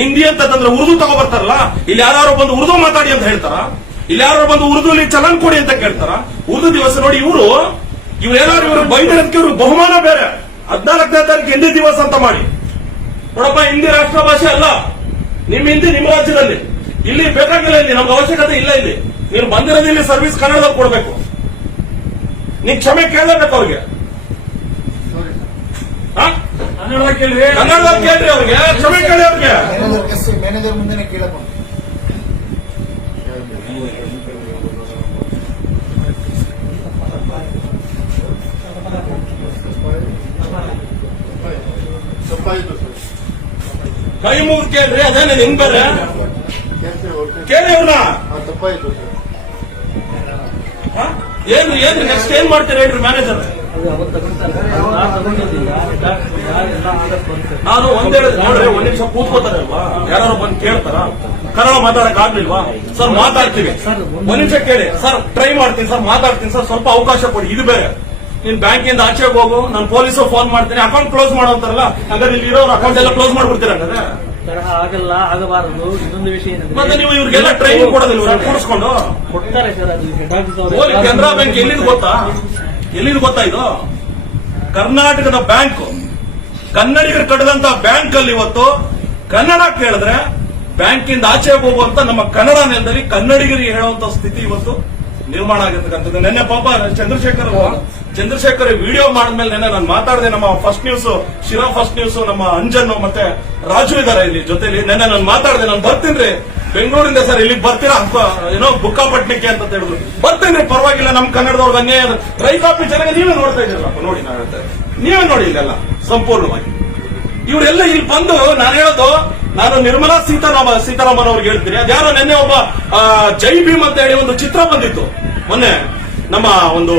ಹಿಂದಿ ಅಂತಂದ್ರೆ ಉರ್ದು ತಗೋಬರ್ತಾರಲ್ಲ, ಇಲ್ಲಿ ಯಾರು ಬಂದು ಉರ್ದು ಮಾತಾಡಿ ಅಂತ ಹೇಳ್ತಾರ, ಇಲ್ಲಿ ಯಾರು ಬಂದು ಉರ್ದುಲಿ ಚಲನ್ ಕೊಡಿ ಅಂತ ಕೇಳ್ತಾರ. ಉರ್ದು ದಿವಸ ನೋಡಿ ಇವರು ಏನಾದ್ರು ಇವರು ಬೈದಕ್ಕೆ ಇವರು ಬಹುಮಾನ ಬೇರೆ 14ನೇ ತಾರೀಕು ಹಿಂದಿ ದಿವಸ ಅಂತ ಮಾಡಿ ನೋಡಪ್ಪ. ಹಿಂದಿ ರಾಷ್ಟ್ರ ಭಾಷೆ ಅಲ್ಲ, ನಿಮ್ಮ ಹಿಂದಿ ನಿಮ್ಮ ರಾಜ್ಯದಲ್ಲಿ, ಇಲ್ಲಿ ಬೇಕಾಗಿಲ್ಲ, ಇಲ್ಲಿ ನಮ್ಗೆ ಅವಶ್ಯಕತೆ ಇಲ್ಲ. ಇಲ್ಲಿ ನೀನು ಬಂದಿರೋದು ಇಲ್ಲಿ ಸರ್ವಿಸ್ ಕನ್ನಡದಲ್ಲಿ ಕೊಡಬೇಕು, ನೀನ್ ಕ್ಷಮೆ ಕೇಳಬೇಕು ಅವ್ರಿಗೆ. ಕನ್ನಡದಲ್ಲಿ ಕೇಳ್ರಿ ಅವ್ರಿಗೆ, ಕ್ಷಮೆ ಕೇಳಿ ಅವ್ರಿಗೆ. ಮ್ಯಾನೇಜರ್ ಮುಂದೆ ಕೇಳಪ್ಪ. ಕೈ ಮುಗಿದು ಕೇಳ್ರಿ, ಅದೇನೇ ನಿಮ್ ಬೇರೆ ಕೇಳಿ ಅವ್ರನ್ನ. ಏನು ಏನು ನೆಕ್ಸ್ಟ್ ಏನ್ ಮಾಡ್ತೀರಿ ಹೇಳ್ರಿ ಮ್ಯಾನೇಜರ್? ನಾನು ಒಂದ್ ಹೇಳಿದ್ರೆ ನೋಡ್ರಿ, ಒಂದ್ ನಿಮಿಷ ಕೂತ್ಕೋತಾರಲ್ವಾ, ಯಾರು ಬಂದು ಕೇಳ್ತಾರ? ಕನ್ನಡ ಮಾತಾಡಕ್ ಆಗ್ಲಿಲ್ವಾ ಸರ್? ಮಾತಾಡ್ತೀವಿ, ಒಂದ್ ನಿಮಿಷ ಕೇಳಿ ಸರ್, ಟ್ರೈ ಮಾಡ್ತೀನಿ ಸರ್, ಮಾತಾಡ್ತೀನಿ ಸರ್, ಸ್ವಲ್ಪ ಅವಕಾಶ ಕೊಡಿ. ಇದು ಬೇರೆ, ನೀನ್ ಬ್ಯಾಂಕಿಂದ ಆಚೆಗೆ ಹೋಗು, ನಾನು ಪೊಲೀಸು ಫೋನ್ ಮಾಡ್ತೀನಿ, ಅಕೌಂಟ್ ಕ್ಲೋಸ್ ಮಾಡೋ ಅಂತಾರಲ್ಲ, ಹಂಗಾದ್ರೆ ಇಲ್ಲಿ ಇರೋ ಅಕೌಂಟ್ ಎಲ್ಲ ಕ್ಲೋಸ್ ಮಾಡ್ಬಿಡ್ತೀರ ಹಂಗಾದ್ರೆ? ಆಗಲ್ಲ, ಆಗಬಾರದು. ಇನ್ನೊಂದು ವಿಷಯ ಮತ್ತೆ ನೀವು ಇವ್ರಿಗೆಲ್ಲ ಟ್ರೈನಿಂಗ್ ಕೊಡೋದಿಲ್ಲ ಕೂಡಿಸ್ಕೊಂಡು ಕೊಡ್ತಾರೆ ಸರ್. ಅದು ಕೆನರಾ ಬ್ಯಾಂಕ್ ಎಲ್ಲಿದ್ ಗೊತ್ತಾ? ಎಲ್ಲಿದ್ ಗೊತ್ತಾ? ಇದು ಕರ್ನಾಟಕದ ಬ್ಯಾಂಕ್, ಕನ್ನಡಿಗರು ಕಟ್ಟದಂತ ಬ್ಯಾಂಕ್ ಅಲ್ಲಿ ಇವತ್ತು ಕನ್ನಡ ಕೇಳಿದ್ರೆ ಬ್ಯಾಂಕಿಂದ ಆಚೆ ಹೋಗುವಂತ ನಮ್ಮ ಕನ್ನಡ ನೆಲದಲ್ಲಿ ಕನ್ನಡಿಗರಿಗೆ ಹೇಳುವಂತ ಸ್ಥಿತಿ ಇವತ್ತು ನಿರ್ಮಾಣ ಆಗಿರ್ತಕ್ಕಂಥದ್ದು. ನಿನ್ನೆ ಪಾಪ ಚಂದ್ರಶೇಖರ್ ವಿಡಿಯೋ ಮಾಡಿದ್ಮೇಲೆ ನೆನ್ನೆ ನಾನು ಮಾತಾಡಿದೆ. ನಮ್ಮ first news, Sira first news, ನಮ್ಮ ಅಂಜನ್ ಮತ್ತೆ ರಾಜು ಇದಾರೆ ಇಲ್ಲಿ ಜೊತೆಲಿ. ನೆನ್ನೆ ನಾನು ಮಾತಾಡಿದೆ, ನಾನು ಬರ್ತೀನಿ ಬೆಂಗಳೂರಿಂದ ಸರ್, ಇಲ್ಲಿಗೆ ಬರ್ತೀರಾ ಏನೋ ಬುಕ್ಕಾಪಟ್ನಕ್ಕೆ ಅಂತ ಹೇಳಿದ್ರು. ಬರ್ತೀನಿ, ಪರವಾಗಿಲ್ಲ, ನಮ್ ಕನ್ನಡದವ್ರಿಗೆ ಅನ್ಯಾಯ. ರೈತಾಪಿ ಜನಗೆ ನೀವೇ ನೋಡ್ತಾ ಇದ್ದೀರಲ್ಲಪ್ಪ, ನೋಡಿ ನಾನು ಹೇಳ್ತಾ ನೀವೇ ನೋಡಿ ಇಲ್ಲೆಲ್ಲ ಸಂಪೂರ್ಣವಾಗಿ ಇವರೆಲ್ಲ ಇಲ್ಲಿ ಬಂದು ನಾನು ಹೇಳೋದು, ನಾನು ನಿರ್ಮಲಾ ಸೀತಾರಾಮನ್ ಅವ್ರಿಗೆ ಹೇಳ್ತೀನಿ. ಅದ್ಯಾರೋ ನಿನ್ನೆ ಒಬ್ಬ ಜೈ ಭೀಮ್ ಅಂತ ಹೇಳಿ ಒಂದು ಚಿತ್ರ ಬಂದಿತ್ತು ಮೊನ್ನೆ, ನಮ್ಮ ಒಂದು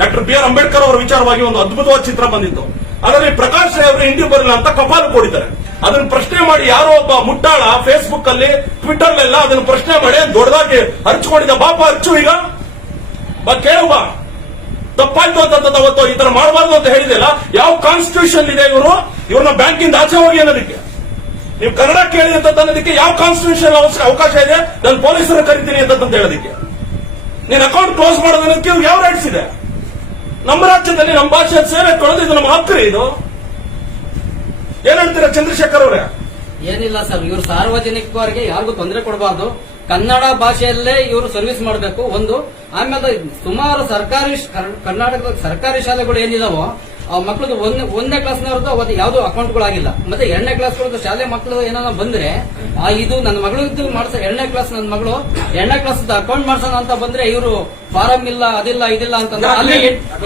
ಡಾಕ್ಟರ್ ಬಿ ಆರ್ ಅಂಬೇಡ್ಕರ್ ಅವರ ವಿಚಾರವಾಗಿ ಒಂದು ಅದ್ಭುತವಾದ ಚಿತ್ರ ಬಂದಿತ್ತು. ಅದರಲ್ಲಿ ಪ್ರಕಾಶ್ ರೈ ಅವರು ಹಿಂದಿ ಬರಲ್ಲ ಅಂತ ಕಪಾಲು ಕೊಡಿದ್ದಾರೆ. ಅದನ್ನ ಪ್ರಶ್ನೆ ಮಾಡಿ ಯಾರೋ ಒಬ್ಬ ಮುಟ್ಟಾಳ ಫೇಸ್ಬುಕ್ ಅಲ್ಲಿ, ಟ್ವಿಟರ್ ಎಲ್ಲ ಅದನ್ನ ಪ್ರಶ್ನೆ ಮಾಡಿ ದೊಡ್ಡದಾಗಿ ಹರ್ಚ್ಕೊಂಡಿದ್ದ. ಬಾಪ ಹರ್ಚು, ಈಗ ಬಾ ಕೇಳು, ಬಾ ತಪ್ಪಾಯ್ತು ಅಂತ ಅವತ್ತು ಈ ತರ ಮಾಡಬಾರ್ದು ಅಂತ ಹೇಳಿದೆಲ್ಲ. ಯಾವ ಕಾನ್ಸ್ಟಿಟ್ಯೂಷನ್ ಇದೆ ಇವ್ರನ್ನ ಬ್ಯಾಂಕಿಂದ ಆಚೆ ಹೋಗಿ ಅನ್ನೋದಕ್ಕೆ? ನೀವು ಕನ್ನಡ ಕೇಳಿ ಅಂತ ಅನ್ನೋದಕ್ಕೆ ಯಾವ ಕಾನ್ಸ್ಟಿಟ್ಯೂಷನ್ ಅವಕಾಶ ಇದೆ? ನಾನು ಪೊಲೀಸರು ಕರಿತೀನಿ ಅಂತ ಹೇಳೋದಕ್ಕೆ? ನೀನ್ ಅಕೌಂಟ್ ಕ್ಲೋಸ್ ಮಾಡೋದಕ್ಕೆ ಯಾವ ರೈಟ್ಸ್ ಇದೆ? ನಮ್ಮ ರಾಜ್ಯದಲ್ಲಿ ನಮ್ಮ ಭಾಷೆ ಸೇವೆ ತೊಳೆದು ಇದು ನಮ್ಮ ಹಕ್ಕು. ಇದು ಏನ್ ಹೇಳ್ತೀರಾ ಚಂದ್ರಶೇಖರ್ ಅವರೇ? ಏನಿಲ್ಲ ಸರ್, ಇವರು ಸಾರ್ವಜನಿಕರಿಗೆ ಯಾರಿಗೂ ತೊಂದರೆ ಕೊಡಬಾರ್ದು, ಕನ್ನಡ ಭಾಷೆಯಲ್ಲೇ ಇವರು ಸರ್ವಿಸ್ ಮಾಡಬೇಕು ಒಂದು. ಆಮೇಲೆ ಸುಮಾರು ಕರ್ನಾಟಕದ ಸರ್ಕಾರಿ ಶಾಲೆಗಳು ಏನಿದಾವೋ ಆ ಮಕ್ಕಳದು ಒಂದನೇ ಕ್ಲಾಸ್ನವ್ರದ್ದು ಅವತ್ತು ಯಾವ್ದು ಅಕೌಂಟ್ಗಳಾಗಿಲ್ಲ. ಮತ್ತೆ 2ನೇ ಕ್ಲಾಸ್ಗಳದ್ದು ಶಾಲೆ ಮಕ್ಕಳು ಏನಾದ್ರು ಬಂದ್ರೆ ಇದು ನನ್ನ ಮಗಳದ್ದು ಮಾಡ್ಸ 2ನೇ ಕ್ಲಾಸ್, ನನ್ನ ಮಗಳು 2ನೇ ಕ್ಲಾಸ್ ಅಕೌಂಟ್ ಮಾಡ್ಸೋಣ ಅಂತ ಬಂದ್ರೆ ಇವರು ಫಾರಂ ಇಲ್ಲ, ಅದಿಲ್ಲ, ಇದಿಲ್ಲ ಅಂತಂದ್ರೆ ಅಲ್ಲಿ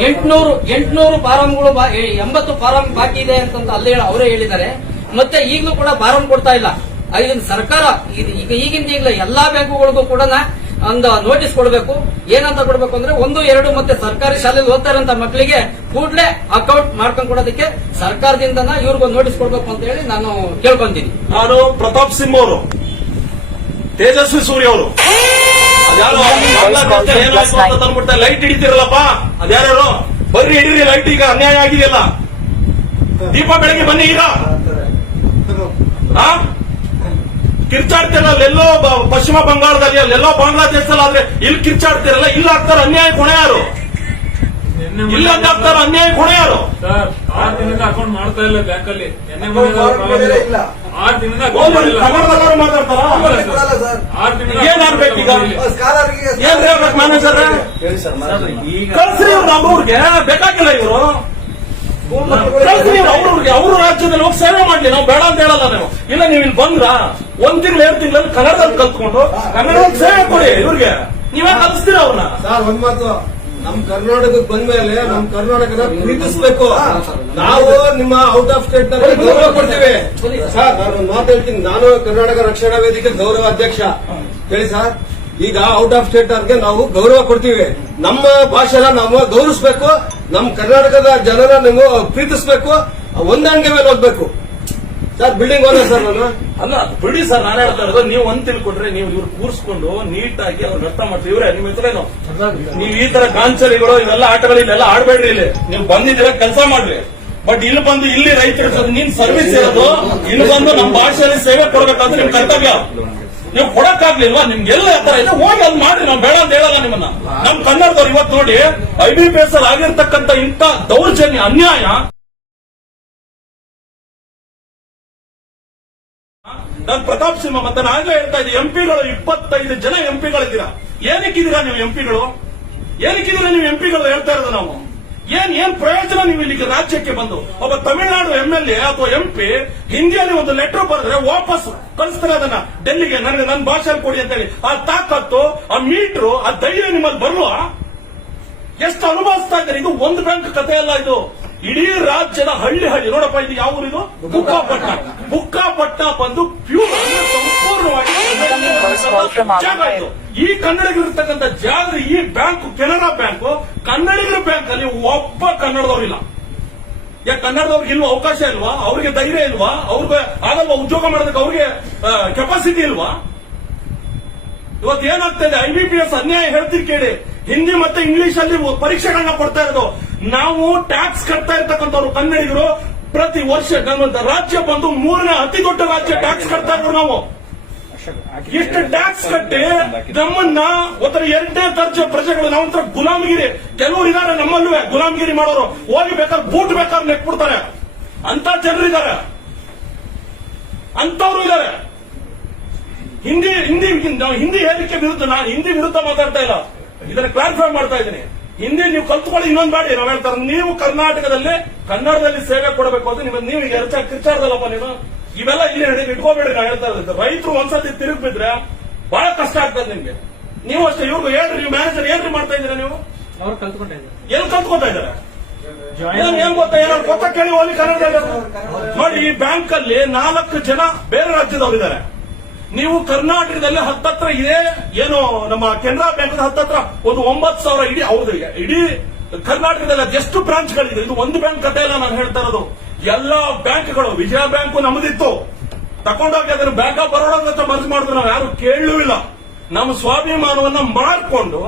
800 ಫಾರಂಗಳು 80 ಫಾರಂ ಬಾಕಿ ಇದೆ ಅಂತ ಅಲ್ಲೇ ಅವರೇ ಹೇಳಿದ್ದಾರೆ. ಮತ್ತೆ ಈಗಲೂ ಕೂಡ ಫಾರಂ ಕೊಡ್ತಾ ಇಲ್ಲ. ಇದನ್ನ ಸರ್ಕಾರ ಈಗಿಂದ ಎಲ್ಲಾ ಬ್ಯಾಂಕುಗಳಿಗೂ ಕೂಡ ಒಂದು ನೋಟಿಸ್ ಕೊಡಬೇಕು. ಏನಂತ ಕೊಡಬೇಕು ಅಂದ್ರೆ 1, 2 ಮತ್ತೆ ಸರ್ಕಾರಿ ಶಾಲೆಯಲ್ಲಿ ಓದ್ತಾ ಇರೋಂತ ಮಕ್ಕಳಿಗೆ ಕೂಡಲೇ ಅಕೌಂಟ್ ಮಾಡ್ಕೊಂಡು ಕೊಡೋದಕ್ಕೆ ಸರ್ಕಾರದಿಂದ ಇವ್ರಿಗೊಂದು ನೋಟಿಸ್ ಕೊಡಬೇಕು ಅಂತ ಹೇಳಿ ನಾನು ಕೇಳ್ಕೊಂತೀನಿ. ನಾನು ಪ್ರತಾಪ್ ಸಿಂಹ ಅವರು, ತೇಜಸ್ವಿ ಸೂರ್ಯ ಅವರು, ತಂದ್ಬಿಡ್ತಾರೆ ಲೈಟ್ ಹಿಡಿತಿರಲ್ಲಪ್ಪ, ಅದ್ಯಾರು ಬರ್ರಿ ಹಿಡೀರಿ ಲೈಟ್, ಈಗ ಅನ್ಯಾಯ ಆಗಿದೆಯಲ್ಲ. ದೀಪ ಬೆಳಗ್ಗೆ ಬನ್ನಿ, ಈಗ ಕಿರ್ಚಾಡ್ತಿರಲ್ಲ ಅಲ್ಲೆಲ್ಲೋ ಪಶ್ಚಿಮ ಬಂಗಾಳದಲ್ಲಿ, ಅಲ್ಲೆಲ್ಲೋ ಬಾಂಗ್ಲಾದೇಶದಲ್ಲಿ, ಆದ್ರೆ ಇಲ್ಲಿ ಕಿರ್ಚಾಡ್ತಿರಲ್ಲ, ಇಲ್ಲಿ ಆಗ್ತಾರ ಅನ್ಯಾಯ ಕೊನೆ ಯಾರು? ಇಲ್ಲ ಆಗ್ತಾರ ಅನ್ಯಾಯ ಕೊನೆ ಯಾರು? 6 ದಿನದಿಂದ ಅಕೌಂಟ್ ಮಾಡ್ತಾ ಇಲ್ಲ ಬ್ಯಾಂಕಲ್ಲಿ. 6 ದಿನದಿಂದ ಕನ್ನಡದವರು ಮಾತಾಡ್ತಾರ. ಏನಾಗ್ಬೇಕು ಈಗ? ಏನ್ ಹೇಳ್ಬೇಕು ಮ್ಯಾನೇಜರ್? ಕಳ್ಸ್ರಿ ಅವ್ರಿಗೆ, ಬೇಕಾಗಿಲ್ಲ ಇವರು. ಅವ್ರ ರಾಜ್ಯದಲ್ಲಿ ಹೋಗಿ ಸೇವೆ ಮಾಡ್ಲಿ, ನಾವು ಬೇಡ ಅಂತ ಹೇಳಲ್ಲ. ನಾವು ಇಲ್ಲ, ನೀವು ಇಲ್ಲಿ ಬಂದ್ರ 1 ತಿಂಗಳು 2 ತಿಂಗಳಲ್ಲಿ ಕನ್ನಡದಲ್ಲಿ ಕಲ್ತ್ಕೊಂಡು ಕನ್ನಡದಲ್ಲಿ ಸೇವೆ ಕೊಡಿ ಇವ್ರಿಗೆ. ನೀವೇ ಕಲಿಸ್ತೀರ ಅವ್ರನ್ನ? ಸರ್, ಒಂದ್ ಮಾತು, ನಮ್ ಕರ್ನಾಟಕಕ್ಕೆ ಬಂದ್ಮೇಲೆ ನಮ್ ಕರ್ನಾಟಕದ ಪ್ರೀತಿಸ್ಬೇಕು. ನಾವು ನಿಮ್ಮ ಔಟ್ ಆಫ್ ಸ್ಟೇಟ್ ನಲ್ಲಿ ಗೌರವ ಕೊಡ್ತೀವಿ. ಸರ್, ನಾನು ಮಾತು ಹೇಳ್ತೀನಿ, ನಾನು ಕರ್ನಾಟಕ ರಕ್ಷಣಾ ವೇದಿಕೆ ಗೌರವ ಅಧ್ಯಕ್ಷ. ಹೇಳಿ ಸರ್, ಈಗ ಔಟ್ ಆಫ್ ಸ್ಟೇಟ್ ಅವ್ರಿಗೆ ನಾವು ಗೌರವ ಕೊಡ್ತೀವಿ. ನಮ್ಮ ಭಾಷೆನ ನಾವು ಗೌರವಿಸಬೇಕು, ನಮ್ಮ ಕರ್ನಾಟಕದ ಜನರ ನೀವು ಪ್ರೀತಿಸಬೇಕು, ಹೊಂದಾಣಿಕೆ ಮೇಲೆ ಹೋಗ್ಬೇಕು. ಸರ್, ಬಿಲ್ಡಿಂಗ್ ಓನರ್ ಸರ್ ನಾನು. ಅಲ್ಲ ಬಿಡಿ ಸರ್, ನಾನು ಹೇಳ್ತಾ ಇರೋದು, ನೀವು ಒಂದ್ ತಿಳ್ಕೊಂಡ್ರೆ ನೀವು ಇವ್ರು ಕೂರಿಸ್ಕೊಂಡು ನೀಟಾಗಿ ಅವ್ರಿಗೆ ಅರ್ಥ ಮಾಡ್ತೀವಿ. ಇವ್ರೆ ನಿಮ್ ಹೆಸರೇನು? ನೀವು ಈ ತರ ಗಾಂಚಲಿಗಳು ಇವೆಲ್ಲ ಆಟಗಳು ಇಲ್ಲೆಲ್ಲ ಆಡ್ಬೇಡ್ರಿ. ಇಲ್ಲಿ ನೀವು ಬಂದಿದ್ದೀರ, ಕೆಲಸ ಮಾಡ್ರಿ. ಬಟ್ ಇಲ್ಲಿ ಬಂದು ಇಲ್ಲಿ ರೈತರು ನೀನ್ ಸರ್ವಿಸ್ ಇರೋದು, ಇಲ್ಲಿ ಬಂದು ನಮ್ಮ ಭಾಷೆಯಲ್ಲಿ ಸೇವೆ ಕೊಡಬೇಕಾದ್ರೆ ನಿಮ್ ಕರ್ತವ್ಯ. ನೀವು ಕೊಡಕ್ಕಾಗ್ಲಿಲ್ವಾ? ನಿಮ್ಗೆಲ್ಲ ತರ ಇದೆ, ಹೋಗಿ ಅಲ್ಲಿ ಮಾಡಿ. ನಾವು ಬೇಡ ಅಂತ ಹೇಳಲ್ಲ ನಿಮ್ಮನ್ನ. ನಮ್ ಕನ್ನಡದವ್ರು ಇವತ್ತು ನೋಡಿ IBPS ಅಲ್ಲಿ ಆಗಿರ್ತಕ್ಕಂಥ ಇಂಥ ದೌರ್ಜನ್ಯ, ಅನ್ಯಾಯ. ನಾನು ಪ್ರತಾಪ್ ಸಿಂಹ ಮತ್ತೆ ನಾಗಲೇ ಹೇಳ್ತಾ ಇದ್ದೆ, ಎಂಪಿಗಳು 25 ಜನ ಎಂಪಿಗಳಿದ್ದೀರಾ. ಏನಕ್ಕಿದ್ದೀರಾ ನೀವು ಎಂಪಿಗಳು? ಏನಕ್ಕಿದ್ದೀರಾ ನೀವು ಎಂಪಿಗಳು? ಹೇಳ್ತಾ ಇರೋದು ನಾವು ಏನ್ ಪ್ರಯೋಜನ? ನೀವು ಇಲ್ಲಿಗೆ ರಾಜ್ಯಕ್ಕೆ ಬಂದು ಒಬ್ಬ ತಮಿಳುನಾಡು MLA ಅಥವಾ MP ಹಿಂದಿಯಲ್ಲಿ ಒಂದು ಲೆಟರ್ ಬರೆದ್ರೆ ವಾಪಸ್ ಕಳಿಸ್ತಾರೆ ಅದನ್ನ ಡೆಲ್ಲಿಗೆ, ನನಗೆ ನನ್ನ ಭಾಷೆಯಲ್ಲಿ ಕೊಡಿ ಅಂತ ಹೇಳಿ. ಆ ತಾಕತ್ತು, ಆ ಮೀಟ್ರು, ಆ ಧೈರ್ಯ ನಿಮ್ಮಲ್ಲಿ ಬರುವಾ? ಎಷ್ಟು ಅನುಭವಿಸ್ತಾ ಇದ್ದಾರೆ. ಇದು ಒಂದು ಬ್ಯಾಂಕ್ ಕಥೆ ಅಲ್ಲ, ಇದು ಇಡೀ ರಾಜ್ಯದ ಹಳ್ಳಿ ನೋಡಪ್ಪ. ಇದು ಯಾವ ಊರಿದು? ಬುಕ್ಕಾಪಟ್ನ ಬಂದು ಪ್ಯೂರ್ ಸಂಪೂರ್ಣವಾಗಿ ಜಾಗ ಇದು. ಈ ಕನ್ನಡಿಗರಿರ್ತಕ್ಕಂಥ ಜಾಗ, ಈ ಬ್ಯಾಂಕ್ ಕೆನರಾ ಬ್ಯಾಂಕ್, ಕನ್ನಡಿಗರ ಬ್ಯಾಂಕ್ ಅಲ್ಲಿ ಒಬ್ಬ ಕನ್ನಡದವ್ರಿಲ್ಲ. ಯಾಕೆ ಕನ್ನಡದವ್ರಿಗೆ ಇಲ್ವಾ ಅವಕಾಶ ಇಲ್ವಾ? ಅವ್ರಿಗೆ ಧೈರ್ಯ ಇಲ್ವಾ? ಅವ್ರಿಗೆ ಆಗಲ್ವಾ ಉದ್ಯೋಗ ಮಾಡೋದಕ್ಕೆ? ಅವ್ರಿಗೆ ಕೆಪಾಸಿಟಿ ಇಲ್ವಾ? ಇವತ್ತು ಏನಾಗ್ತಾ ಇದೆ? IBPS ಅನ್ಯಾಯ ಹೇಳ್ತೀರಿ ಕೇಳಿ. ಹಿಂದಿ ಮತ್ತೆ ಇಂಗ್ಲಿಷ್ ಅಲ್ಲಿ ಪರೀಕ್ಷೆಗಳನ್ನ ಕೊಡ್ತಾ ಇರೋದು. ನಾವು ಟ್ಯಾಕ್ಸ್ ಕಟ್ತಾ ಇರ್ತಕ್ಕಂಥವ್ರು ಕನ್ನಡಿಗರು ಪ್ರತಿ ವರ್ಷ ನಮ್ಮ ರಾಜ್ಯ ಬಂದು 3ನೇ ಅತಿ ದೊಡ್ಡ ರಾಜ್ಯ ಟ್ಯಾಕ್ಸ್ ಕಟ್ತಾ ಇದ್ರು. ನಾವು ಇಷ್ಟು ಟ್ಯಾಕ್ಸ್ ಕಟ್ಟಿ ನಮ್ಮನ್ನ ಒಂಥರ 2ನೇ ದರ್ಜೆ ಪ್ರಜೆಗಳು, ನಾವು ಒಂಥರ ಗುಲಾಮಗಿರಿ. ಕೆಲವರು ಇದಾರೆ ನಮ್ಮಲ್ಲೂ ಗುಲಾಮಗಿರಿ ಮಾಡೋರು. ಹೋಗಿ ಬೇಕಾದ್ರೆ ಬೂಟ್ ಬೇಕಾದ್ರೆ ನೆಕ್ಬಿಡ್ತಾರೆ. ಅಂತ ಜನರು ಇದಾರೆ, ಅಂತವ್ರು ಇದಾರೆ. ಹಿಂದಿ ಹೇಳಿಕೆ ವಿರುದ್ಧ, ನಾನು ಹಿಂದಿ ವಿರುದ್ಧ ಮಾತಾಡ್ತಾ ಇಲ್ಲ, ಇದನ್ನ ಕ್ಲಾರಿಫೈ ಮಾಡ್ತಾ ಇದ್ದೀನಿ. ಹಿಂದಿ ನೀವು ಕಲ್ತ್ಕೊಳ್ಳಿ, ಇನ್ನೊಂದು ಮಾಡಿ. ನಾವು ಹೇಳ್ತಾರೆ, ನೀವು ಕರ್ನಾಟಕದಲ್ಲಿ ಕನ್ನಡದಲ್ಲಿ ಸೇವೆ ಕೊಡಬೇಕು ಅಂತ ನೀವು ಈಗ ಕಿರ್ಚಾರ್ದಲ್ಲಪ್ಪ. ನೀವು ಇವೆಲ್ಲ ಇಲ್ಲಿ ಇಟ್ಕೋಬೇಡ್ರಿ. ನಾವು ಹೇಳ್ತಾ ಇರೋದು ರೈತರು ಒಂದ್ಸತಿ ತಿರುಗಿ ಬಿದ್ರೆ ಬಹಳ ಕಷ್ಟ ಆಗ್ತದೆ ನಿಮ್ಗೆ. ನೀವು ಅಷ್ಟೇ ಇವ್ರಿಗೂ ಹೇಳ್ರಿ, ನೀವು ಮ್ಯಾನೇಜರ್ ಏನ್ರಿ ಮಾಡ್ತಾ ಇದ್ದೀರಾ? ನೀವು ಅವ್ರು ಕಲ್ತ್ಕೊಂಡಿದ್ದಾರೆ. ಎಲ್ಲಿ ಕಲ್ತ್ಕೊತಾ ಇದ್ದಾರೆ? ಏನ್ ಗೊತ್ತಾ? ಏನಾದ್ರು ಗೊತ್ತಾ ಕೇಳಿ ಹೋಗಿ ಕನ್ನಡದಲ್ಲಿ ನೋಡಿ. ಈ ಬ್ಯಾಂಕ್ ಅಲ್ಲಿ 4 ಜನ ಬೇರೆ ರಾಜ್ಯದವರಿದ್ದಾರೆ. ನೀವು ಕರ್ನಾಟಕದಲ್ಲಿ ಹತ್ತತ್ರ ಇದೆ ಏನು, ನಮ್ಮ ಕೆನರಾ ಬ್ಯಾಂಕ್ ಹತ್ತತ್ರ ಒಂದು 9,000 ಇಡೀ ಅವ್ರಿಗೆ ಇಡೀ ಕರ್ನಾಟಕದಲ್ಲಿ ಅದೆಷ್ಟು ಬ್ರಾಂಚ್ಗಳಿದೆ. ಇದು ಒಂದು ಬ್ಯಾಂಕ್ ಕಥೆ ಇಲ್ಲ ನಾನು ಹೇಳ್ತಾ ಇರೋದು. ಎಲ್ಲಾ ಬ್ಯಾಂಕ್ಗಳು, ವಿಜಯ ಬ್ಯಾಂಕ್ ನಮ್ಮದಿತ್ತು, ತಕೊಂಡೋಗಿ ಅದನ್ನು ಬ್ಯಾಂಕ್ ಆಫ್ ಬರೋಡ ಅಂತ ಮರ್ಜ್ ಮಾಡಿದ್ರು. ನಾವು ಯಾರು ಕೇಳಲೂ ಇಲ್ಲ. ನಮ್ಮ ಸ್ವಾಭಿಮಾನವನ್ನ ಮಾರ್ಕೊಂಡು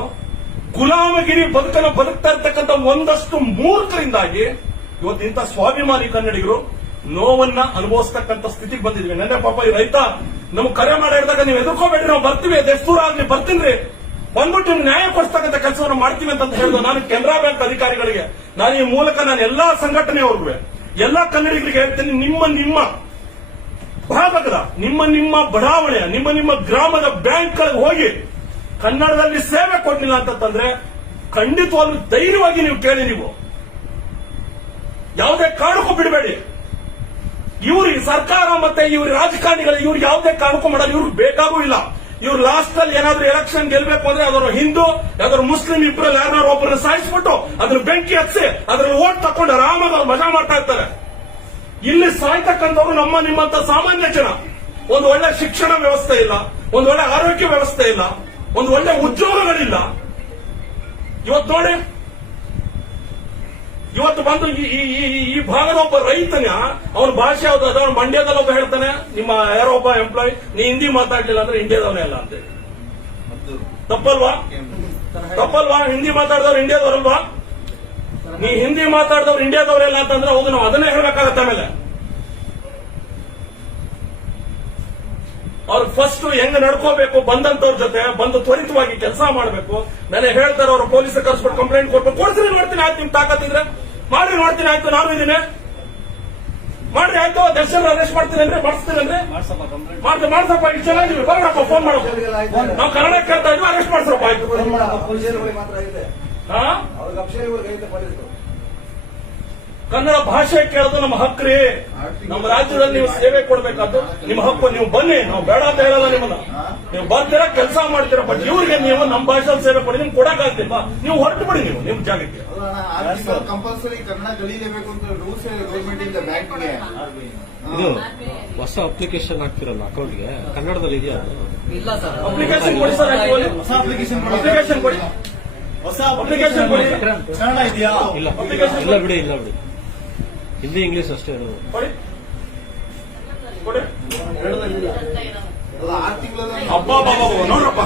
ಗುಲಾಮಗಿರಿ ಬದುಕನ್ನು ಬದುಕ್ತಾ ಇರ್ತಕ್ಕಂಥ ಒಂದಷ್ಟು ಮೂರ್ಖರಿಂದಾಗಿ ಇವತ್ತು ಇಂಥ ಸ್ವಾಭಿಮಾನಿ ಕನ್ನಡಿಗರು ನೋವನ್ನ ಅನುಭವಿಸ್ತಕ್ಕಂಥ ಸ್ಥಿತಿಗೆ ಬಂದಿದ್ವಿ. ನೆನ್ನೆ ಪಾಪ ಈ ರೈತ ನಮ್ಗೆ ಕರೆ ಮಾಡಿ ಹೇಳಿದಾಗ, ನೀವು ಎದುರ್ಕೋಬೇಡ್ರಿ, ನಾವು ಬರ್ತೀವಿ, ದೆಸ್ತೂರ ಆಗ್ಲಿ ಬರ್ತೀನಿ, ಬಂದ್ಬಿಟ್ಟು ನ್ಯಾಯ ಕೊಡಿಸ್ತಕ್ಕಂಥ ಕೆಲಸವನ್ನು ಮಾಡ್ತೀವಿ ಅಂತ ಹೇಳಿದ್ರು. ನಾನು ಕೆನರಾ ಬ್ಯಾಂಕ್ ಅಧಿಕಾರಿಗಳಿಗೆ, ನಾನು ಈ ಮೂಲಕ ನಾನು ಎಲ್ಲಾ ಸಂಘಟನೆಯವ್ರಿಗೂ, ಎಲ್ಲಾ ಕನ್ನಡಿಗರಿಗೆ ಹೇಳ್ತೀನಿ, ನಿಮ್ಮ ಭಾಗದ, ನಿಮ್ಮ ಬಡಾವಣೆಯ, ನಿಮ್ಮ ಗ್ರಾಮದ ಬ್ಯಾಂಕ್ಗಳಿಗೆ ಹೋಗಿ ಕನ್ನಡದಲ್ಲಿ ಸೇವೆ ಕೊಡ್ಲಿಲ್ಲ ಅಂತಂದ್ರೆ ಖಂಡಿತವಾಗ್ಲೂ ಧೈರ್ಯವಾಗಿ ನೀವು ಕೇಳಿ. ನೀವು ಯಾವುದೇ ಕಾರಣಕ್ಕೂ ಬಿಡಬೇಡಿ. ಇವ್ರು ಸರ್ಕಾರ ಮತ್ತೆ ಇವ್ರ ರಾಜಕಾರಣಿಗಳು ಇವ್ರಿಗೆ ಯಾವುದೇ ಕಾರಣಕ್ಕೂ ಮಾಡಲ್ಲ. ಇವ್ರಿಗೆ ಬೇಕಾಗೂ ಇಲ್ಲ. ಇವ್ರು ಲಾಸ್ಟ್ ಅಲ್ಲಿ ಏನಾದ್ರೂ ಎಲೆಕ್ಷನ್ ಗೆಲ್ಬೇಕು ಅಂದ್ರೆ ಅದರ ಹಿಂದೂ ಯಾವ್ದಾದ್ರು ಮುಸ್ಲಿಂ ಇಬ್ಬರಲ್ಲಿ ಯಾರು ಒಬ್ಬರನ್ನ ಸಾಯಿಸ್ಬಿಟ್ಟು ಅದ್ರ ಬೆಂಕಿ ಹಚ್ಚಿ ಅದ್ರಲ್ಲಿ ಓಟ್ ತಕೊಂಡು ಆರಾಮಾಗಿ ಅವ್ರು ಮಜಾ ಮಾಡ್ತಾ ಇರ್ತಾರೆ. ಇಲ್ಲಿ ಸಾಯ್ತಕ್ಕಂಥವ್ರು ನಿಮ್ಮಂತ ಸಾಮಾನ್ಯ ಜನ. ಒಂದು ಒಳ್ಳೆ ಶಿಕ್ಷಣ ವ್ಯವಸ್ಥೆ ಇಲ್ಲ, ಒಂದು ಒಳ್ಳೆ ಆರೋಗ್ಯ ವ್ಯವಸ್ಥೆ ಇಲ್ಲ, ಒಂದು ಒಳ್ಳೆ ಉದ್ಯೋಗಗಳಿಲ್ಲ. ಇವತ್ತು ನೋಡಿ, ಇವತ್ತು ಬಂದು ಈ ಭಾಗದ ಒಬ್ಬ ರೈತನ ಅವನ ಭಾಷೆ ಯಾವ್ದು ಅದ, ಅವ್ನು ಮಂಡ್ಯದಲ್ಲಿ ಒಬ್ಬ ಹೇಳ್ತಾನೆ, ನಿಮ್ಮ ಯಾರೋ ಒಬ್ಬ ಎಂಪ್ಲಾಯ್, ನೀ ಹಿಂದಿ ಮಾತಾಡ್ಲಿಲ್ಲ ಅಂದ್ರೆ ಇಂಡಿಯಾದವನೇ ಅಲ್ಲ ಅಂತ. ತಪ್ಪಲ್ವಾ? ಹಿಂದಿ ಮಾತಾಡಿದವ್ರು ಇಂಡಿಯಾದವರಲ್ವಾ? ನೀ ಹಿಂದಿ ಮಾತಾಡಿದವ್ರು ಇಂಡಿಯಾದವರೆಲ್ಲ ಅಂತಂದ್ರೆ ಹೌದು, ನಾವು ಅದನ್ನೇ ಹೇಳ್ಬೇಕಾಗತ್ತೆ. ಆಮೇಲೆ ಅವ್ರು ಫಸ್ಟ್ ಹೆಂಗ್ ನಡ್ಕೋಬೇಕು, ಬಂದಂತವ್ರ ಜೊತೆ ಬಂದು ತ್ವರಿತವಾಗಿ ಕೆಲಸ ಮಾಡಬೇಕು. ನಾನು ಹೇಳ್ತಾರೆ, ಅವರು ಪೊಲೀಸ್ ಕರ್ಸ್ಬಿಟ್ಟು ಕಂಪ್ಲೇಂಟ್ ಕೊಟ್ಟು ಕೊಡ್ತೀನಿ, ನೋಡ್ತೀನಿ, ಆಯ್ತು ನಿಮ್ ತಾಕತ್ತಿದ್ರೆ ಮಾಡ್ರಿ, ನೋಡ್ತೀನಿ, ಆಯ್ತು ನಾನು ಇದೀನಿ, ಮಾಡ್ರಿ, ಆಯ್ತು ದರ್ಶನ್ ಅರೆಸ್ಟ್ ಮಾಡ್ತೀನಿ ಅಂದ್ರೆ ಮಾಡಿಸ್ತೀನಿ ಅಂದ್ರೆ ಮಾಡ್ಸಪ್ಪ, ಇಷ್ಟು ಚೆನ್ನಾಗಿದ್ವಿ, ಬರೋಣಪ್ಪ, ಫೋನ್ ಮಾಡೋ, ನಾವು ಕನ್ನಡ ಕೇಳ್ತಾ ಇದ್ವಿ, ಅರೆಸ್ಟ್ ಮಾಡ್ಸಪ್ಪ, ಆಯ್ತು. ಕನ್ನಡ ಭಾಷೆ ಕೇಳೋದು ನಮ್ಮ ಹಕ್ಕ್ರಿ. ನಮ್ಮ ರಾಜ್ಯದಲ್ಲಿ ನೀವು ಸೇವೆ ಕೊಡಬೇಕಾದ್ದು ನಿಮ್ಮ ಹಕ್ಕು. ನೀವು ಬನ್ನಿ, ನಾವು ಬೇಡ ಅಂತ ಹೇಳಲ್ಲ ನಿಮ್ಮನ್ನ. ನೀವು ಬರ್ತೀರಾ, ಕೆಲಸ ಮಾಡ್ತೀರಾ, ಬಟ್ ಇವ್ರಿಗೆ ನೀವು ನಮ್ಮ ಭಾಷೆಯಲ್ಲಿ ಸೇವೆ ಕೊಡಿ, ನಿಮ್ಗೆ ಕೊಡಕ್ಕಾಗ್ತಿಲ್ವಾ? ನೀವು ಹೊರಟು ಬಿಡಿ, ನೀವು ನಿಮ್ ಜಾಗಕ್ಕೆ. ಕಂಪಲ್ಸರಿ ಕನ್ನಡ ಕಲೀಲೇಬೇಕು ಅಂತ ರೂಲ್ಸ್ ಗೌರ್ಮೆಂಟ್ ಇಂದ ಬ್ಯಾಂಕ್ಗೆ. ಇದು ಹೊಸ ಅಪ್ಲಿಕೇಶನ್ ಹಾಕ್ತಿರಲ್ಲ ಅಕೌಂಟ್ಗೆ, ಕನ್ನಡದಲ್ಲಿ ಇದೆಯಾ? ಇಲ್ಲ ಸರ್. ಅಪ್ಲಿಕೇಶನ್ ಕೊಡಿ ಸರ್, ಹೊಸ ಅಪ್ಲಿಕೇಶನ್ ಕೊಡಿ, ಹೊಸ ಅಪ್ಲಿಕೇಶನ್ ಕೊಡಿ. ಕನ್ನಡ ಇದೆಯಾ? ಇಲ್ಲ ಬಿಡಿ, ಹಿಂದಿ ಇಂಗ್ಲಿಷ್ ಅಷ್ಟೇ ಇರೋದು. ಕೊಡಿ. 6 ತಿಂಗಳಲ್ಲಿ ಅಬ್ಬಾ ನೋಡ್ರಪ್ಪ,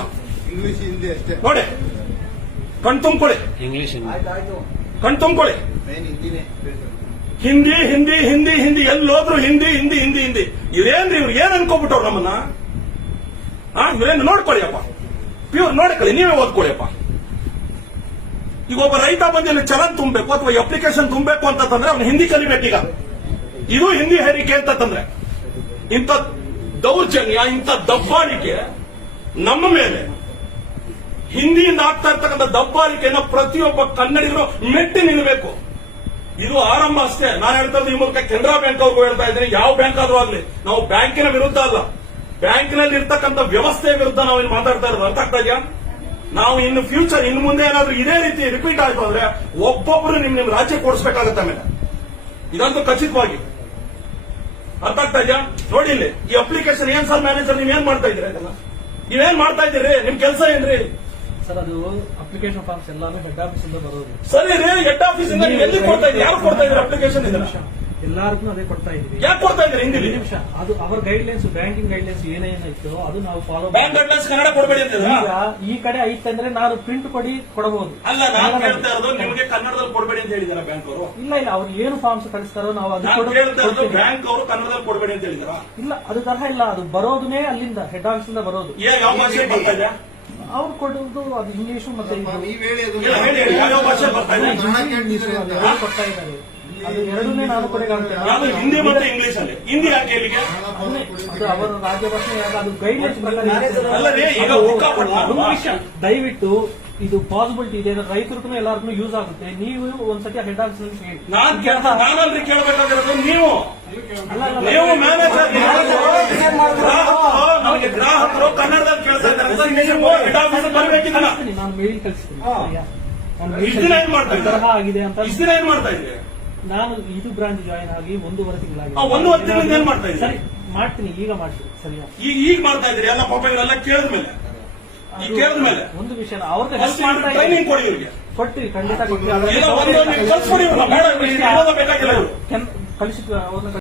ಇಂಗ್ಲಿಷ್ ಹಿಂದಿ ಅಷ್ಟೇ ನೋಡಿ, ಕಣ್ ತುಂಬ್ಕೊಳ್ಳಿ, ಇಂಗ್ಲಿಷ್ ಹಿಂದಿ. ಆಯ್ತು ಕಣ್ ತುಂಬ್ಕೊಳ್ಳಿ. ಮೇನ್ ಹಿಂದಿನೇ. ಹಿಂದಿ ಹಿಂದಿ ಹಿಂದಿ ಹಿಂದಿ ಎಲ್ಲೋದ್ರು ಹಿಂದಿ ಹಿಂದಿ ಹಿಂದಿ ಹಿಂದಿ ಇವ್ರೇನ್ರಿ ಇವ್ರು ಏನ್ ಅನ್ಕೋಬಿಟ್ಟವ್ರು ನಮ್ಮನ್ನ ಇವ್ರೇನು ನೋಡ್ಕೊಳ್ಳಿಯಪ್ಪ ಪ್ಯೂರ್ ನೋಡ್ಕೊಳ್ಳಿ ನೀವೇ ಓದ್ಕೊಳ್ಳಿಯಪ್ಪ. ಈಗ ಒಬ್ಬ ರೈತ ಬಂದು ಇಲ್ಲಿ ಚಲನ್ ತುಂಬಬೇಕು ಅಥವಾ ಅಪ್ಲಿಕೇಶನ್ ತುಂಬಬೇಕು ಅಂತಂದ್ರೆ ಅವ್ನು ಹಿಂದಿ ಕಲಿಬೇಕೀಗ. ಇದು ಹಿಂದಿ ಹೇರಿಕೆ ಅಂತಂದ್ರೆ ಇಂಥ ದೌರ್ಜನ್ಯ ಇಂಥ ದಬ್ಬಾಳಿಕೆ ನಮ್ಮ ಮೇಲೆ ಹಿಂದಿಯಿಂದ ಆಗ್ತಾ ಇರ್ತಕ್ಕಂಥ ದಬ್ಬಾಳಿಕೆನ ಪ್ರತಿಯೊಬ್ಬ ಕನ್ನಡಿಗರು ಮೆಟ್ಟಿ ನಿಲ್ಲಬೇಕು. ಇದು ಆರಂಭ ಅಷ್ಟೇ. ನಾನು ಹೇಳ್ತಾ ಇದ್ದೀನಿ ಈ ಮೂಲಕ ಕೆನರಾ ಬ್ಯಾಂಕ್ ಅವ್ರಿಗೂ ಹೇಳ್ತಾ ಇದ್ದೀನಿ, ಯಾವ ಬ್ಯಾಂಕ್ ಆದ್ರೂ ಆಗ್ಲಿ, ನಾವು ಬ್ಯಾಂಕಿನ ವಿರುದ್ಧ ಅಲ್ಲ, ಬ್ಯಾಂಕಿನಲ್ಲಿ ಇರ್ತಕ್ಕಂಥ ವ್ಯವಸ್ಥೆಯ ವಿರುದ್ಧ ನಾವು ಇಲ್ಲಿ ಮಾತಾಡ್ತಾ ಇರೋದು. ಅರ್ಥ ಆಗ್ತಾ ಇದೆಯಾ? ನಾವು ಇನ್ನು ಫ್ಯೂಚರ್ ಇನ್ನು ಮುಂದೆ ಏನಾದ್ರೂ ಇದೇ ರೀತಿ ರಿಪೀಟ್ ಆಯ್ತು ಅಂದ್ರೆ ಒಬ್ಬೊಬ್ರು ನಿಮ್ ರಾಜ್ಯ ಕೊಡಿಸ್ಬೇಕಾಗತ್ತೆ ಆಮೇಲೆ, ಇದಂತೂ ಖಚಿತವಾಗಿ. ಅರ್ಥ ಆಗ್ತಾ ಇದೆಯಾ? ನೋಡಿ ಇಲ್ಲಿ ಈ ಅಪ್ಲಿಕೇಶನ್ ಏನ್ ಸರ್ ಮ್ಯಾನೇಜರ್ ನೀವೇನ್ ಮಾಡ್ತಾ ಇದ್ದೀರಾ? ಇದನ್ನ ನೀವೇನ್ ಮಾಡ್ತಾ ಇದ್ದೀರಿ? ನಿಮ್ ಕೆಲಸ ಏನ್ರಿ? ಸರ್ ಅದು ಅಪ್ಲಿಕೇಶನ್ ಫಾರ್ಮ್ಸ್ ಎಲ್ಲಾನು ಹೆಡ್ ಆಫೀಸ್ ಇಂದ ಬರೋದು. ಸರಿ ರೀ, ಹೆಡ್ ಆಫೀಸ್ ಇಂದ ನೀವು ಎಲ್ಲಿ ಕೊಡ್ತಾ ಇದ್ದೀರಿ? ಯಾರು ಕೊಡ್ತಾ ಇದ್ದೀರಿ ಅಪ್ಲಿಕೇಶನ್? ಎಲ್ಲಾರ್ಗು ಅದೇ ಕೊಡ್ತಾ ಇದೀವಿ. ಯಾಕೆ ಕೊಡ್ತಾ ಇದ್ದೀರಿ? ಹಿಂದಿ ನಿಮಿಷ, ಅದು ಅವರ ಗೈಡ್ಲೈನ್ಸ್, ಬ್ಯಾಂಕಿಂಗ್ ಗೈಡ್ಲೈನ್ಸ್ ಏನೇನಾಯ್ತು ಅದು ನಾವು ಫಾಲೋ. ಬ್ಯಾಂಕ್ ಗೈಡ್ಲೈನ್ಸ್ ಕನ್ನಡ ಕೊಡಬೇಡಿ ಅಂತ ಈ ಕಡೆ ಐತಂದ್ರೆ ನಾನು ಪ್ರಿಂಟ್ ಕೊಡಿ ಕೊಡಬಹುದು. ಅಲ್ಲ, ನಾನು ಹೇಳ್ತಾ ಇರೋದು ನಿಮಗೆ ಕನ್ನಡದಲ್ಲಿ ಕೊಡಬೇಡಿ ಅಂತ ಹೇಳಿದಾರ ಬ್ಯಾಂಕ್ ಅವರು? ಇಲ್ಲ ಇಲ್ಲ, ಅವ್ರು ಏನು ಫಾರ್ಮ್ಸ್ ಕಳಿಸ್ತಾರೋ ನಾವು ಅದು ನಾನು ಹೇಳ್ತಾ ಇರೋದು ಬ್ಯಾಂಕ್ ಅವರು ಕನ್ನಡದಲ್ಲಿ ಕೊಡಬೇಡಿ ಅಂತ ಹೇಳಿದಾರ? ಇಲ್ಲ, ಅದು ತರಹ ಇಲ್ಲ, ಅದು ಬರೋದನ್ನೇ ಅಲ್ಲಿಂದ ಹೆಡ್ ಆಫೀಸ್ ಇಂದ ಬರೋದು. ಯಾವ ಭಾಷೆ ಬರ್ತಾ ಇದೆ? ಅವ್ರು ಕೊಡೋದು ಅದು ಇಂಗ್ಲಿಷು ಮತ್ತೆ ನೀವ್ ಹೇಳಿ ಅದು ಇಲ್ಲ, ಹೇಳಿ ಯಾವ ಭಾಷೆ ಬರ್ತಾ ಇದೆ? ಕೊಡ್ತಾ ಇದ್ದಾರೆ. ಅದು ಎರಡನ್ನೇ ನಾನು ಕೊಡಗಾಗ್ತೇನೆ. ಯಾವುದು ಹಿಂದಿ ಮತ್ತೆ ಇಂಗ್ಲಿಷ್ ಅಲ್ಲಿ? ಹಿಂದಿ ಯಾಕೆ ಇಲ್ಲಿಗೆ? ಅದು ಅವರ ರಾಜ್ಯ ಭಾಷೆ, ಅದು ಗೈಡ್ಲೈನ್ಸ್ ಪ್ರಕಾರ. ಅಲ್ಲ ರೀ, ಈಗ ಒಂದು ವಿಷಯ ದಯವಿಟ್ಟು ಇದು ಪಾಸಿಬಿಲಿಟಿ ಇದೆ, ರೈತರಿಗೂ ಎಲ್ಲರಿಗೂ ಯೂಸ್ ಆಗುತ್ತೆ. ನೀವು ಒಂದ್ಸತಿ ಹೆಡ್ ಆಫೀಸ್ ನಲ್ಲಿ ಹೇಳಿ. ನಾನಲ್ರಿ ಕೇಳಬೇಕಾಗಿರೋದು ನೀವು. ಅಲ್ಲ, ನೀವು ಮ್ಯಾನೇಜರ್ ನಮಗೆ ಗ್ರಾಹಕರು ಕನ್ನಡದಲ್ಲಿ ಕೇಳ್ತಾ ಇದ್ದಾರೆ ಅಂತ ನೀವು ಹೆಡ್ ಆಫೀಸ್ ಬರಬೇಕಿಲ್ಲ. ನಾನು ಮೇಲ್ ಕಳಿಸ್ತೀನಿ. ಇಷ್ಟು ದಿನ ಏನ್ ಮಾಡ್ತಾ ಇದ್ದೀರಾ? ತರಹ ಆಗಿದೆ ಅಂತ. ಇಷ್ಟು ದಿನ ಏನ್ ಮಾಡ್ತಾ ಇದ್ದೀರಿ? ನಾನು ಇದು ಬ್ರಾಂಚ್ ಜಾಯಿನ್ ಆಗಿ 1.5 ತಿಂಗಳಾಗಿದೆ. 1.5 ತಿಂಗಳಿಂದ ಏನ್ ಮಾಡ್ತಾ ಇದ್ದೀರಿ? ಸರಿ, ಮಾಡ್ತೀನಿ, ಈಗ ಮಾಡ್ತೀನಿ. ಸರಿಯಾ? ಈಗ ಮಾಡ್ತಾ ಇದ್ದೀರಿ ಎಲ್ಲ ಪಾಪ ಇವರೆಲ್ಲ ಕೇಳಿದ್ಮೇಲೆ. ಈ ಕೇಳಿದ್ಮೇಲೆ ಒಂದು ವಿಷಯ ಅವ್ರಿಗೆ ಹೆಲ್ಪ್ ಮಾಡ್ತಾ ಟ್ರೈನಿಂಗ್ ಕೊಡಿ ಇವ್ರಿಗೆ. ಕೊಡ್ತೀವಿ, ಖಂಡಿತ ಕೊಡ್ತೀವಿ. ಇಲ್ಲ, ಒಂದು ನೀವು ಕಳ್ಸ್ಕೊಡಿ ಇವ್ರನ್ನ. ಬೇಡ, ಬೇಕಾಗಿಲ್ಲ ಇವರು. ಕಳಿಸಿದ್ವಿ ಅವ್ರನ್ನ.